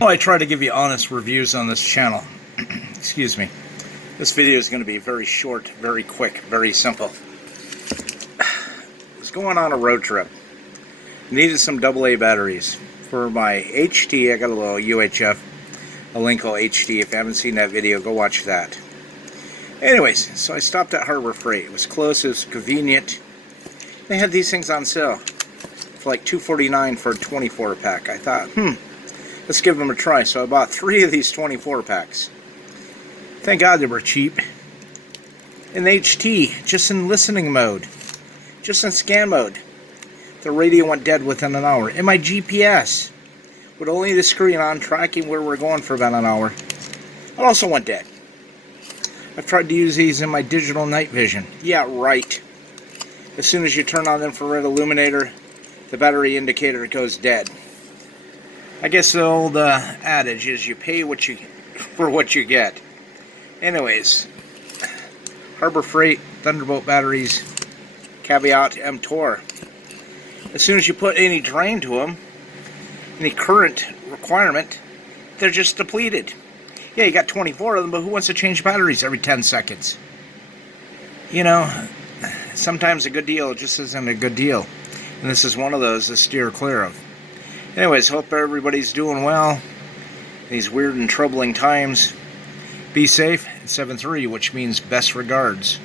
I try to give you honest reviews on this channel. Excuse me. This video is going to be very short, very quick, very simple. I was going on a road trip. Needed some AA batteries. For my HT, I got a little UHF, a Linko HT. If you haven't seen that video, go watch that. Anyways, so I stopped at Harbor Freight. It was close, it was convenient. They had these things on sale for like $2.49 for a 24 pack. I thought, let's give them a try. So I bought 3 of these 24 packs. Thank God they were cheap. In HT, just in listening mode, just in scan mode, the radio went dead within an hour. In my GPS, with only the screen on, tracking where we're going for about an hour, it also went dead. I've tried to use these in my digital night vision. Yeah, right. As soon as you turn on the infrared illuminator, the battery indicator goes dead. I guess the old adage is you pay for what you get. Anyways, Harbor Freight ThunderBolt batteries, caveat emptor. As soon as you put any drain to them, any current requirement, they're just depleted. Yeah, you got 24 of them, but who wants to change batteries every 10 seconds? You know, sometimes a good deal just isn't a good deal. And this is one of those to steer clear of. Anyways, hope everybody's doing well in these weird and troubling times. Be safe, 7-3, which means best regards.